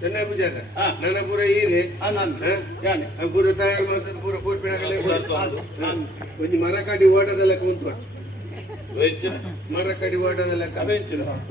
ಚೆನ್ನಾಗಿ ಪೂಜಾರ ನನ್ನ ಪೂರ ಹೀರೆ ಪೂರ ತಯಾರು ಮಾಡ್ತಾರೆ ಪೂರ ಕೋರ್ಪಿನಾಗಲೇ ಒಂದು ಮರ ಕಾಡಿ ಓಟದ ಲೆಕ್ಕ ಉಂಟು ಮರ ಕಾಡಿ ಓಟದ ಲೆಕ್ಕ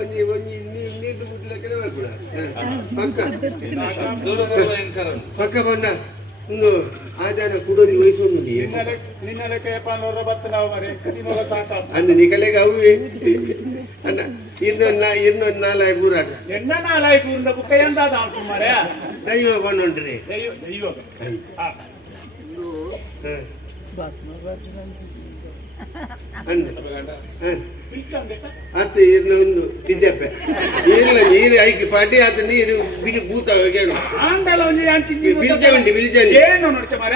ಒಂಜಿ ಒಂಜಿ ನೀರು ಮುಟ್ಲಕ್ಕೆ ಕೂಡ ಪಕ್ಕ ಬಣ್ಣ ಒಂದು ಆಚಾರ ಕುಡೋದು ವಹಿಸೋದು ನಿನ್ನ ಲೆಕ್ಕ ಎಪ್ಪನೂರ ಬತ್ತ ನಾವು ಮರೆ ಅಂದ ನಿಕಲೆಗೆ ಅವೇ ಅನ್ನ ಇನ್ನೊಂದು ನಾಲ್ಕು ಊರಾಟ ಎಣ್ಣ ನಾಲ್ಕು ಊರಿನ ಬುಕ್ಕ ಎಂತ ಮರೆ ದೈವ ಬಂದ್ರಿ ದೈವ ಅತ್ತ ಒಂದು ವಿದ್ಯಾಪೆ ಇಲ್ಲ ನೀರು ಐಕಿ ಪಾಟಿ ಆತ ನೀರು ಬಿಳಿ ಭೂತ ಕೇಳು ಬಿಲ್ಜಂಡಿ ಬಿಲ್ಜಂಡಿ ಏನು ನೋಡ್ಚ ಮರ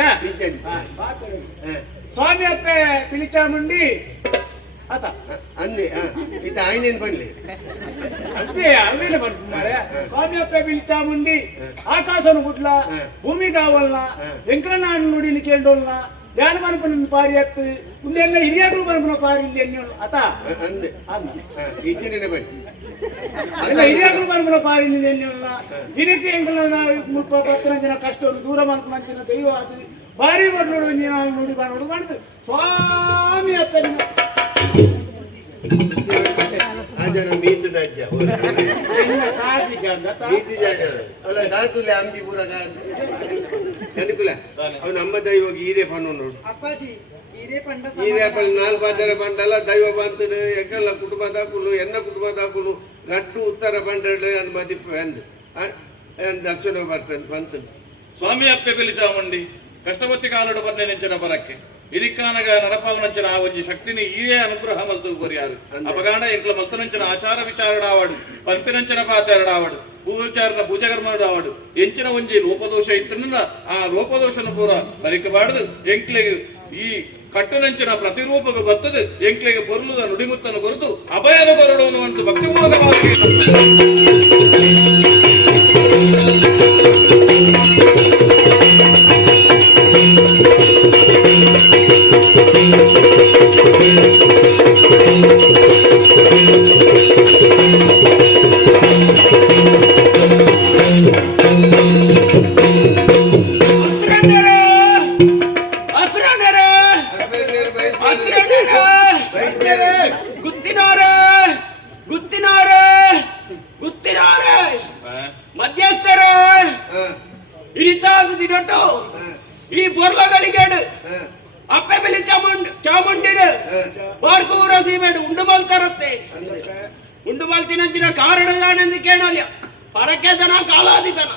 ಸ್ವಾಮಿ ಅಪ್ಪೆ ಪಿಲಿಚಾಮುಂಡಿ ಆತ ಅಂದೆ ಇತ ಆಯ್ನೇನು ಬನ್ನಿ ಅಲ್ವೇ ಅಲ್ವೇನೆ ಬರ್ತಾರೆ ಸ್ವಾಮಿ ಅಪ್ಪೆ ಪಿಲಿಚಾಮುಂಡಿ ಆಕಾಶನು ಗುಡ್ಲ ಭೂಮಿ ಕಾವಲ್ನ ವೆಂಕಟನಾಡು ನುಡಿಲಿ ಕೇಳೋಲ್ನ ಧ್ಯಾನ ಮನಪನ ಪಾರಿ ಹತ್ತು ಇಲ್ಲೆಲ್ಲ ಹಿರಿಯಾಗಲು ಮನಪನ ಪಾರಿ ಇಲ್ಲಿ ಎಣ್ಣೆ ಆತ ಅಂದೆ ಈಚೆನೆ ಬನ್ನಿ ಎಲ್ಲ ಹಿರಿಯಾಗಲು ಮನಪನ ಪಾರಿ ಇಲ್ಲಿ ಎಣ್ಣೆ ಇದಕ್ಕೆ ಎಂಗಳ ಮುಪ್ಪ 10 ಜನ ಕಷ್ಟ ದೂರ ಮನಪನ ದೈವ ಅದು ಭಾರಿ ನೋಡು ನೋಡಿ ನೋಡು ಮಾಡಿದ್ರು ಸ್ವಾಮಿ ಅಪ್ಪನ ಆಜನ ಮೀತು ರಾಜ್ಯ ಮೀತಿ ಜಾಗ ಅಲ್ಲ ನಾತುಲೆ ಅಂಬಿ ಪೂರ ಕನುಕುಲ ಅವನು ನಮ್ಮ ದೈವ ಹೀರೆ ಪಣ್ಣು ನೋಡು ಹೀರೆ ಪಲ್ 4 ಪಾದರ ಪಂಡಲ್ಲ ದೈವ ಬಂತಡು ಎಕ್ಕಲ್ಲ ಕುಟುಂಬ ದಾಕುಲು ಎನ್ನ ಕುಟುಂಬ ದಾಕುಲು ನಟ್ಟು ಉತ್ತರ ಪಂಡಡು ಅನ್ ಮದಿಪ್ಪು ಅಂದು ದರ್ಶನ ಬರ್ತದೆ ಬಂತು ಸ್ವಾಮಿ ಅಪ್ಪೆ ಬೆಲಿಚಾಮುಂಡಿ ಕಷ್ಟಪತ್ತಿ ಕಾಲಡು ಬರ್ನೆ ನೆಂಚನ ಬರಕ್ಕೆ ಇದಕ್ಕಾನಗ ನಡಪಾವನಂಚನ ಆ ಒಂಜಿ ಶಕ್ತಿನಿ ಈರೇ ಅನುಗ್ರಹ ಮಲ್ತು ಕೊರಿಯಾರು ಅಪಗಾಂಡ ಎಂಕ್ಲ ಮಲ್ತನಂಚನ ಆಚಾರ ವಿಚಾರಡಾವಾಡು ಪಂಪಿನಂಚನ ಪಾತೆರಡಾವಾಡು ಪೂಜಾರನ ಪೂಜಾಕರ್ಮಡಾವಾಡು ಎಂಚಿನ ಒಂಜಿ ಲೋಪದೋಷ ಇತ್ತನ ಆ ಲೋಪದೋಷನ ಪೂರ ಬರಿಕಬಾರ್ದು ಎಂಕ್ಲೆಗೆ ಈ ಕಟ್ಟನಂಚಿನ ಪ್ರತಿರೂಪಕ್ಕೆ ಬರ್ತದೆ ಎಂಕ್ಲೆಗೆ ಬೊರ್ಲುದ ನುಡಿಮುತ್ತನ್ನು ಕೊರೆದು ಅಭಯದ ಬರಡೋನು ಅಂತ ಭಕ್ತಿ ಮೂಲಕವಾಗಿ ಈ ಬೊರ್ಲಗಳಿಗೆ ಅಪ್ಪೆ ಬೆಲಿ ಚಾಮುಂಡಿನ ಬಾರ್ಕೂರ ಸೀಮೆಡು ಉಂಡು ಮಲ್ತಾರತ್ತೆ ಉಂಡು ಮಲ್ತಿನಂಚಿನ ಕಾರಣದಾನೆಂದು ಕೇಳಲ್ಲ ಪರಕೆದನ ಕಾಲಾದಿತನ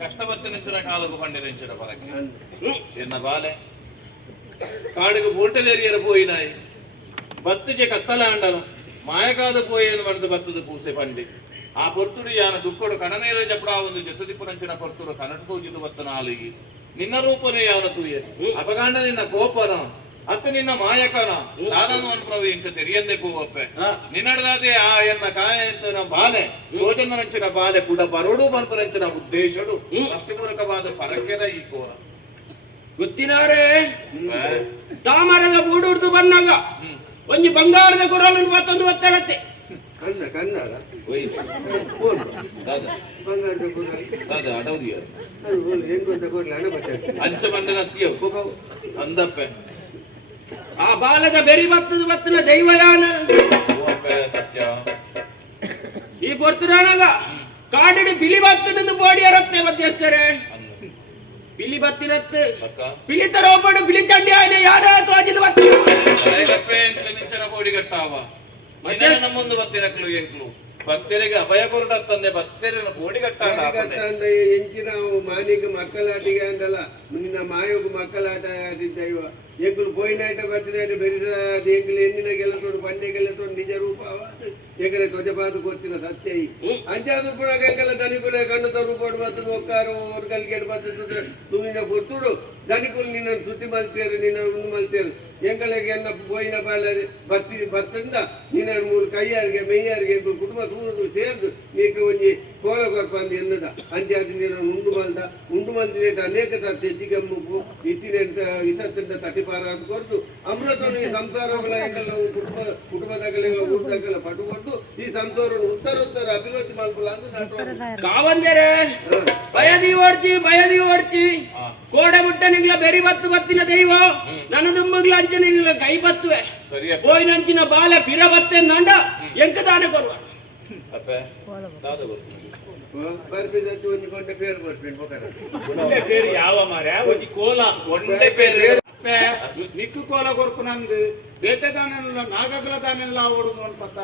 ಕಷ್ಟಪತ್ತಿನ ಕಾಲಕ್ಕೂ ಪಂಡಿನ ಪರಕೆ ಎನ್ನ ಬಾಲೆ ಕಾಡಿಗೆ ಬೋಟದೇರಿಯರ ಪೋಯಿನಾಯಿ ಬತ್ತಿಗೆ ಕತ್ತಲ ಅಂಡಲ ಮಾಯಕಾದ ಪೋಯೇನು ಮಾಡಿದ ಬತ್ತದ ಪೂಸೆ ಪಂಡಿ ಆ ಪೊರ್ತುಡು ಯಾನ ದುಕ್ಕಡು ಕಣನೇರ ಜಪಡ ಒಂದು ಜೊತೆದಿಪ್ಪುನಂಚಿನ ಪೊರ್ತುಡು ಕನಟು ತೂಜಿದು ಬತ್ತನ ಆಲಿಗಿ ನಿನ್ನ ರೂಪನೇ ಯಾನ ತೂಯೆ ಅಪಗಾಂಡ ನಿನ್ನ ಕೋಪನ ಅತ್ತ ನಿನ್ನ ಮಾಯಕನ ಸಾಧನ ಅನ್ಪ್ರಭು ಇಂಕ ತೆರಿಯಂದೆ ಪೂವಪ್ಪೆ ನಿನ್ನಡದಾದೆ ಆ ಎನ್ನ ಕಾಯಂತನ ಬಾಲೆ ಯೋಜನಂಚಿನ ಬಾಲೆ ಕೂಡ ಬರೋಡು ಮನ್ಪರಂಚಿನ ಉದ್ದೇಶಡು ಭಕ್ತಿಪೂರ್ವಕವಾದ ಪರಕ್ಯದ ಈ ಕೋರ ಗೊತ್ತಿನಾರೇ ತಾಮರದ ಬೂಡುರ್ದು ಬಂದಾಗ ಒಂಜಿ ಬಂಗಾರದ ಗುರಲನ್ನು ಮತ್ತೊಂದು ಒತ್ತಡತ್ತೆ ಕನ್ನಡ ಅಂಚ ಮಂಡನ ಅಂದಪ್ಪೆ ಆ ಬಾಲದ ಬೆರಿ ಬತ್ತನ ದೈವಯಾನ ಸತ್ಯ ಈ ಬರ್ತನಾಗ ಕಾಡಿನ ಬಿಳಿ ಬತ್ತನದು ಬೋಡಿಯರತ್ತೆ ಮಧ್ಯಸ್ಥರೇ ಬಿಳಿ ಬತ್ತಿರತ್ತೆ ಬಿಳಿ ತರೋಪಡು ಬಿಳಿ ಚಂಡಿ ಆಯ್ನೆ ಯಾರ ತೋಜಿದ ನಿಂಚನ ಬೋಡಿ ಕಟ್ಟಾವ ನಮ್ಮೊಂದು ಬತ್ತಿರಕ್ಲು ಎಂಕ್ಲು ಭಕ್ತರಿಗೆ ಅಭಯ ಕೊರಟತ್ತಂದೆ ಭಕ್ತರನ್ನು ಬೋಡಿ ಕಟ್ಟಾಂಡ ಎಂಚಿನ ಮಾನಿಗೆ ಮಕ್ಕಳಾಟಿಗೆ ಅಂದಲ್ಲ ನಿನ್ನ ಮಾಯೋಗ ಮಕ್ಕಳಾಟ ಆಡಿದ್ದ ಇವ ಎಂಕುಲು ಪೋಯಿನಾಟ ಬತ್ತಿನಾಟ ಬೆರಿದ ಎಂಕಲು ಎಂದಿನ ಗೆಲ್ಲತೋಡು ಪಂಡೆ ಗೆಲ್ಲತೋಡು ನಿಜ ರೂಪ ಎಂಕಲೆ ಧ್ವಜಪಾದ ಕೊಡ್ತಿನ ಸತ್ಯ ಅಂಚಾದು ಕೂಡ ಎಂಕಲ ದನಿಕುಲೆ ಕಣ್ಣು ತರು ಕೊಡು ಬತ್ತದು ಒಕ್ಕಾರು ಅವ್ರ ಕಲ್ಕೆಟ್ ಬತ್ತದು ತುವಿನ ಕೊರ್ತುಡು ದನಿಕುಲು ನಿನ್ನ ತುತ್ತಿ ಮಲ್ತೇರು ನಿನ್ನ ಒಂದು ಮಲ್ತೇರು ಎಂಕಲೆಗೆ ಎನ್ನ ಪೋಯಿನ ಬಾಳ ಬತ್ತಂಡ ನಿನ್ನ ಮೂರು ಕೈಯಾರಿಗೆ ಮೆಯ್ಯಾರಿಗೆ ಕುಟುಂಬ ತೂರದು ಸೇರ್ದು ನೀಕ ಒಂಜಿ ಕೋಲ ಕೊರ್ಪಂದು ಎನ್ನದ ಅಂಚಾದು ನೀನು ಉಂಡು ಮಲ್ತಿನೇಟ ಅನೇಕ ಹೆಚ್ಚಿಗೆಮ್ಮು ಇತ್ತಿನೆಂಟ ಇಸತ್ತಂಟ ತಟಿಪಾರ ಅಂತ ಕೊರತು ಅಮೃತವನ್ನು ಈ ಸಂಸಾರಗಳ ಕುಟುಂಬದಾಗಲೇ ಊಟಗಳ ಪಟ್ಟುಕೊಂಡು ಈ ಸಂಸಾರವನ್ನು ಉತ್ತರ ಅಭಿವೃದ್ಧಿ ಮಾಡ್ಕೊಳ್ಳ ಅಂತ ನಾಟು ಕಾವಂದೇರೆ ಬಯದಿ ಓಡ್ತಿ ಕೋಡೆ ಮುಟ್ಟ ನಿಂಗ್ಲ ಬೆರಿ ಬತ್ತಿನ ದೈವ ನನ್ನ ದುಮ್ಮಗ್ಲ ಅಂಚನೆ ನಿಂಗ್ಲ ಕೈ ಬತ್ತುವೆ ಪೋಯಿನಂಚಿನ ಬಾಲ ಬಿರ ಬತ್ತೆ ನಂಡ ಎಂಕ ದಾನೆ ಕೊರುವ పేరు యావ మారా ఒది కోల ఒండే పేరు నిక్కు కోల కొరకు నందు ಬೇತೆ ದಾನೆಲ್ಲ ನಾಗಗಳ ದಾನೆಲ್ಲ ಓಡುದು ಅನ್ಪತ್ತ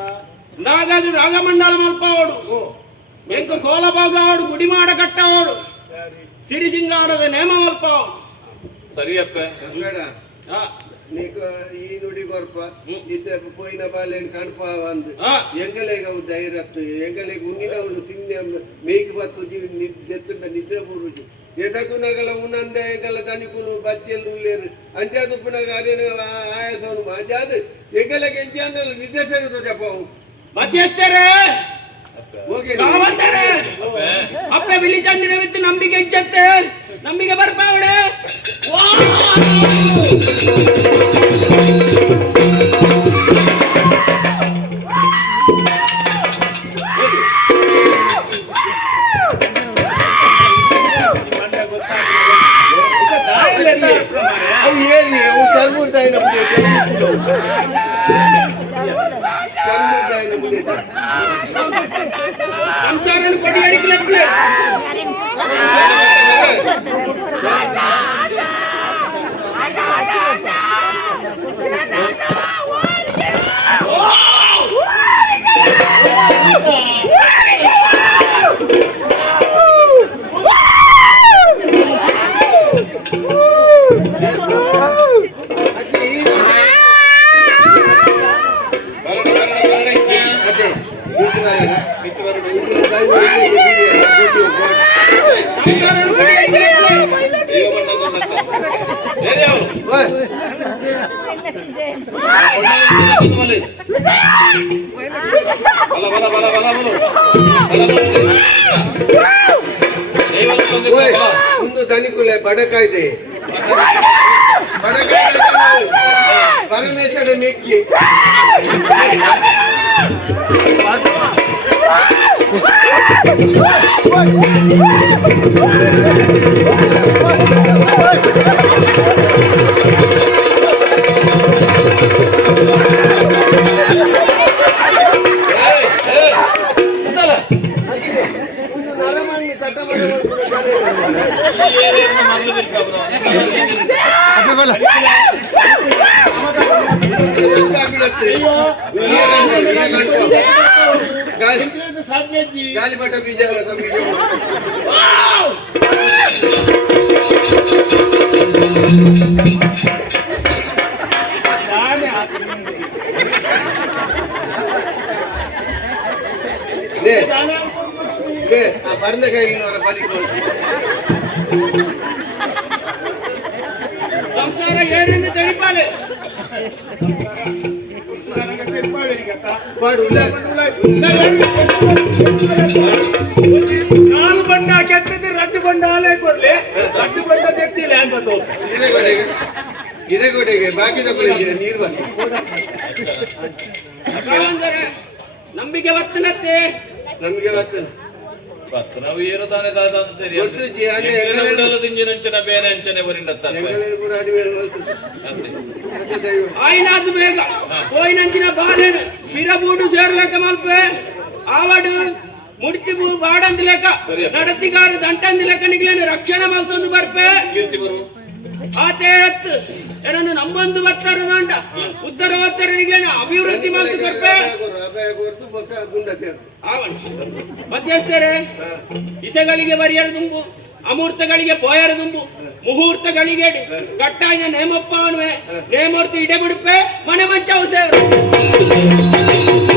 ನಾಗದು ನಾಗಮಂಡಲ ಮಲ್ಪ ಓಡು ಎಂಕ ಕೋಲ ಭಾಗ ಓಡು ಗುಡಿಮಾಡ ಕಟ್ಟ ಓಡು ಸಿರಿಸಿಂಗಾರದ ನೇಮ ಮಲ್ಪ ಓಡು ಸರಿಯಪ್ಪ నీకు ఈ నుడి కొరప ఇద్దరు పోయిన బాలేని కనుప వందు ఎంగలేగ ధైర్యత్తు ఎంగలేగ ఉన్నినవులు తిన్న మేకి బత్తు తెత్తుండ నిద్ర పూర్వజు ఎదగునగల ఉన్నందే ఎంగల దనికులు బత్యలు లేరు అంతే దుప్పున ఆయాసను మాజాదు ఎంగలేగ ఎంచి అంటే నిర్దేశంతో చెప్పవు ಮಧ್ಯಸ್ಥರೇ ಕಾವಂದರೆ ಅಪ್ಪೆ ಬಿಲಿ ಚಂಡಿನ ವಿತ್ತು ನಂಬಿಕೆ ಹೆಚ್ಚತ್ತೆ ನಂಬಿಕೆ ಬರ್ಪಾವಡೆ ಅವು ಹೇಳಿ ಅವು ಕರ್ಮೂರ್ತಾಯಿನ ಸಂಸಾರನು ಕೊಡಿ ಅಡಿಕೆ ముందు ధనికులే బడకాయిదే పరమేశ్వరుడు నెక్కి గాలిపట బీజాల ఆ పరందకాయ ಸಂಸಾರ ಏನೆಂದು ತೆರಿಪಾಲೆ ನಾಲ್ಕು ಬಣ್ಣ ಕೆತ್ತಿದ್ದು ರಟ್ಟು ಬಣ್ಣ ಹಾಲೇ ಕೊಡ್ಲಿ ರಟ್ಟು ಬಣ್ಣ ತೆಗ್ತಿಲ್ಲ ಅನ್ಬತ್ತು ಗಿಡಗೊಡೆಗೆ ಬಾಕಿ ತಗೊಳ್ಳಿದ್ದೀರ ನೀರು ಬಂದು ನಂಬಿಕೆ ಬರ್ತನತ್ತೆ ನಮ್ಗೆ ಬರ್ತದೆ ನಾವು ಏನು ತಾನೇ ದಾದ ಅಂತೇಳಿ ದಿಂಜಿನಂಚನ ಬೇರೆ ಅಂಚನೆ ಬರಿಂಡತ್ತ ಆಯ್ನಾದು ಬೇಗ ಹೋಯ್ನಂಚಿನ ಬಾಲೆನ ಮಿರಬೂಡು ಸೇರ್ಲಕ ಮಲ್ಪೆ ಆವಡು ಮುಡ್ತಿ ಬಾಡಂದ ಲೆಕ್ಕ ನಡತಿಗಾರ ದಂಟಂದ ಲೆಕ್ಕ ನಿಗ್ಲೇನು ರಕ್ಷಣೆ ಮಲ್ತೊಂದು ಬರ್ಪೆ ಆತೆ ಎತ್ತು ಏನನ್ನು ನಮ್ಮೊಂದು ಬರ್ತಾರ ನಾಂಡ ಉತ್ತರೋತ್ತರ ನಿಗ್ಲೇನು ಅಭಿವೃದ್ಧಿ ಮಲ್ತು ಬರ್ಪೆ ಮಧ್ಯಸ್ಥರೇ ಇಸಗಳಿಗೆ ಬರಿಯರ ದುಂಬು ಅಮೂರ್ತಗಳಿಗೆ ಪೋಯರ ದುಂಬು ಮುಹೂರ್ತಗಳಿಗೆ ಕಟ್ಟಾಯಿನ ನೇಮಪ್ಪ ಅನ್ವೆ ನೇಮೂರ್ತಿ ಇಡೆ ಬಿಡುಪೆ ಮನೆ ಮಂಚ ಸೇವೆ